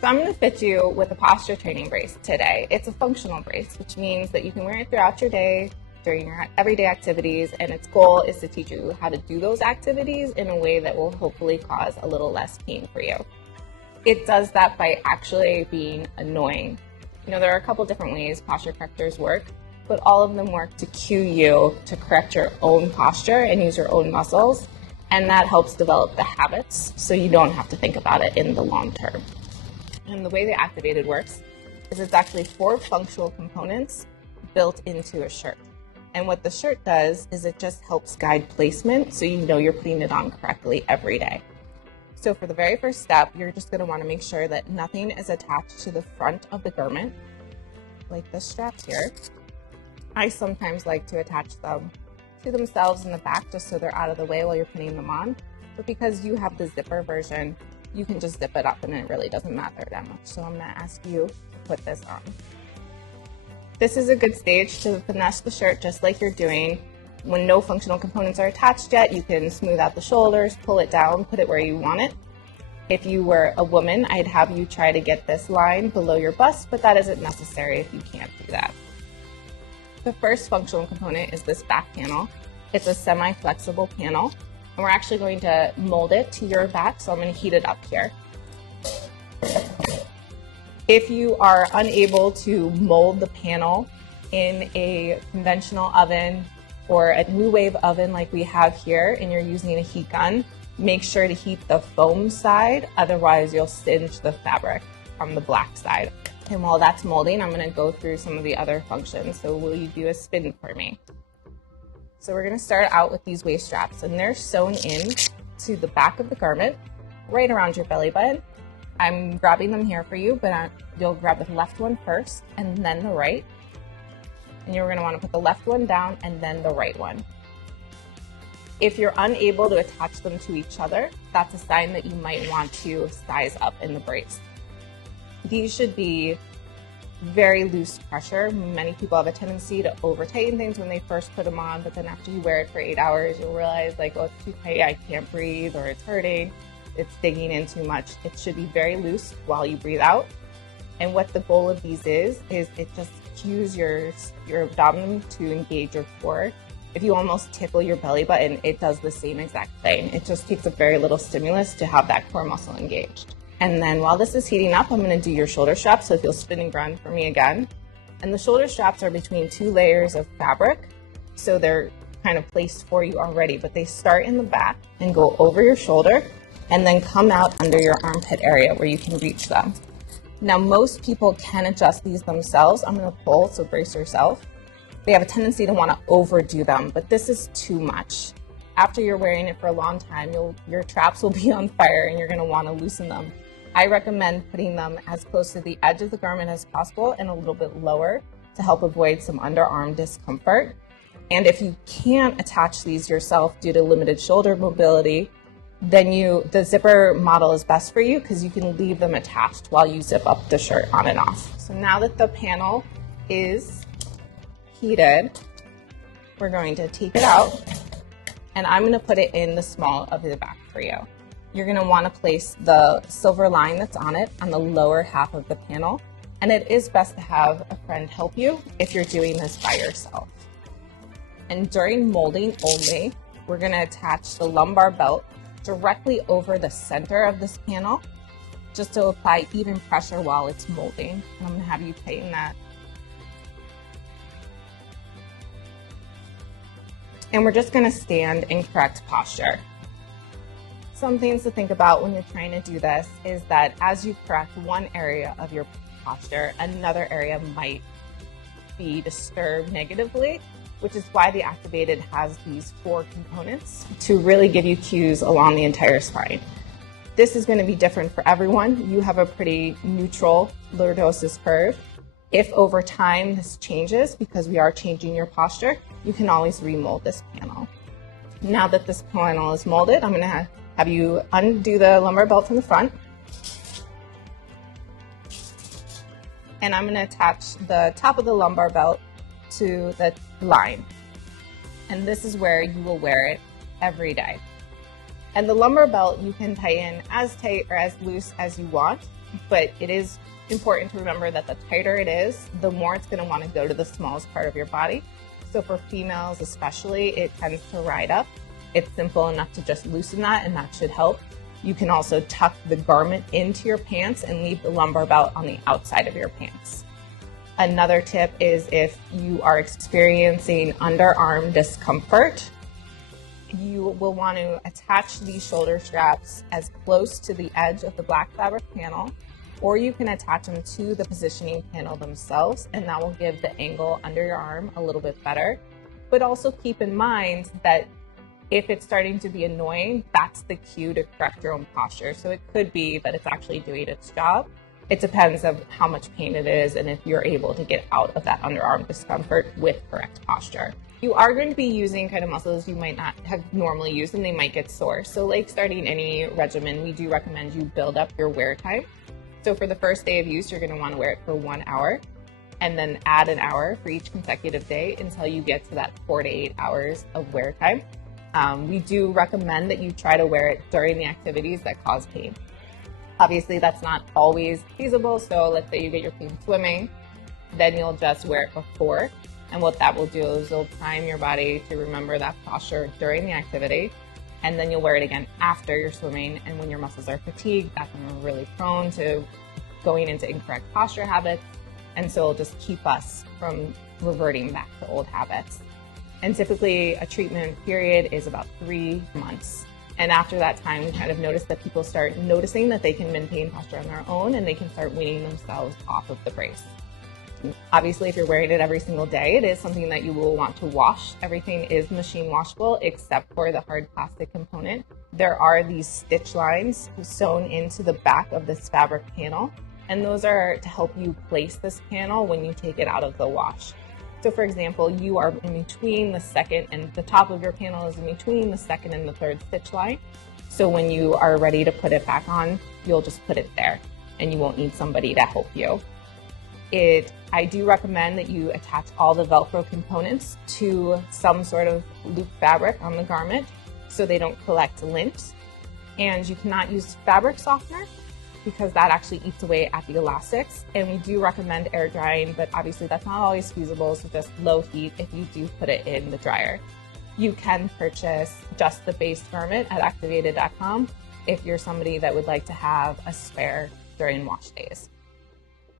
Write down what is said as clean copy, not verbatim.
So I'm going to fit you with a posture training brace today. It's a functional brace, which means that you can wear it throughout your day, during your everyday activities, and its goal is to teach you how to do those activities in a way that will hopefully cause a little less pain for you. It does that by actually being annoying. There are a couple different ways posture correctors work, but all of them work to cue you to correct your own posture and use your own muscles, and that helps develop the habits so you don't have to think about it in the long term. And the way the ActivAided works is it's actually 4 functional components built into a shirt. And what the shirt does is it just helps guide placement so you know you're putting it on correctly every day. So for the very first step, you're just going to want to make sure that nothing is attached to the front of the garment, like the straps here. I sometimes like to attach them to themselves in the back just so they're out of the way while you're putting them on. But because you have the zipper version, you can just zip it up and it really doesn't matter that much. So I'm going to ask you to put this on. This is a good stage to finesse the shirt just like you're doing. When no functional components are attached yet, you can smooth out the shoulders, pull it down, put it where you want it. If you were a woman, I'd have you try to get this line below your bust, but that isn't necessary if you can't do that. The first functional component is this back panel. It's a semi-flexible panel, and we're actually going to mold it to your back, so I'm going to heat it up here. If you are unable to mold the panel in a conventional oven or a new wave oven like we have here, and you're using a heat gun, make sure to heat the foam side, otherwise you'll singe the fabric on the black side. And while that's molding, I'm going to go through some of the other functions. So will you do a spin for me? So we're going to start out with these waist straps, and they're sewn in to the back of the garment, right around your belly button. I'm grabbing them here for you, but you'll grab the left one first and then the right. And you're going to want to put the left one down and then the right one. If you're unable to attach them to each other, that's a sign that you might want to size up in the brace. These should be very loose pressure. Many people have a tendency to over tighten things when they first put them on, but then after you wear it for 8 hours, you'll realize like, oh, it's too tight, I can't breathe, or it's hurting, it's digging in too much. It should be very loose while you breathe out. And what the goal of these is it just cues your abdomen to engage your core. If you almost tickle your belly button, it does the same exact thing. It just takes a very little stimulus to have that core muscle engaged. And then while this is heating up, I'm going to do your shoulder straps. So if you'll spin and grind for me again. And the shoulder straps are between 2 layers of fabric. So they're kind of placed for you already, but they start in the back and go over your shoulder and then come out under your armpit area where you can reach them. Now, most people can adjust these themselves. I'm going to pull, so brace yourself. They have a tendency to want to overdo them, but this is too much. After you're wearing it for a long time, your traps will be on fire and you're going to want to loosen them. I recommend putting them as close to the edge of the garment as possible and a little bit lower to help avoid some underarm discomfort. And if you can't attach these yourself due to limited shoulder mobility, then the zipper model is best for you because you can leave them attached while you zip up the shirt on and off. So now that the panel is heated, we're going to take it out and I'm going to put it in the small of the back for you. You're going to want to place the silver line that's on it on the lower half of the panel, and it is best to have a friend help you if you're doing this by yourself. And during molding only, we're going to attach the lumbar belt directly over the center of this panel just to apply even pressure while it's molding. I'm going to have you tighten that. And we're just going to stand in correct posture. Some things to think about when you're trying to do this is that as you correct one area of your posture, another area might be disturbed negatively, which is why the ActivAided has these 4 components to really give you cues along the entire spine. This is going to be different for everyone. You have a pretty neutral lordosis curve. If over time this changes, because we are changing your posture, you can always remold this panel. Now that this panel is molded, I'm going to have you undo the lumbar belt from the front. And I'm going to attach the top of the lumbar belt to the line. And this is where you will wear it every day. And the lumbar belt you can tighten as tight or as loose as you want, but it is important to remember that the tighter it is, the more it's going to want to go to the smallest part of your body. So for females especially, it tends to ride up. It's simple enough to just loosen that, and that should help. You can also tuck the garment into your pants and leave the lumbar belt on the outside of your pants. Another tip is if you are experiencing underarm discomfort, you will want to attach these shoulder straps as close to the edge of the black fabric panel, or you can attach them to the positioning panel themselves, and that will give the angle under your arm a little bit better. But also keep in mind that if it's starting to be annoying, that's the cue to correct your own posture. So it could be that it's actually doing its job. It depends on how much pain it is and if you're able to get out of that underarm discomfort with correct posture. You are going to be using kind of muscles you might not have normally used, and they might get sore. So like starting any regimen, we do recommend you build up your wear time. So for the first day of use, you're going to want to wear it for 1 hour, and then add an hour for each consecutive day until you get to that 4 to 8 hours of wear time. We do recommend that you try to wear it during the activities that cause pain. Obviously, that's not always feasible. So let's say you get your pain swimming, then you'll just wear it before. And what that will do is it'll prime your body to remember that posture during the activity. And then you'll wear it again after you're swimming. And when your muscles are fatigued, that's when we're really prone to going into incorrect posture habits. And so it'll just keep us from reverting back to old habits. And typically a treatment period is about 3 months. And after that time, we kind of notice that people start noticing that they can maintain posture on their own, and they can start weaning themselves off of the brace. Obviously, if you're wearing it every single day, it is something that you will want to wash. Everything is machine washable except for the hard plastic component. There are these stitch lines sewn into the back of this fabric panel, and those are to help you place this panel when you take it out of the wash. So for example, you are in between the second, and the top of your panel is in between the second and the third stitch line. So when you are ready to put it back on, you'll just put it there and you won't need somebody to help you. I do recommend that you attach all the Velcro components to some sort of loop fabric on the garment so they don't collect lint. And you cannot use fabric softener because that actually eats away at the elastics. And we do recommend air drying, but obviously that's not always feasible, so just low heat if you do put it in the dryer. You can purchase just the base garment at ActivAided.com if you're somebody that would like to have a spare during wash days.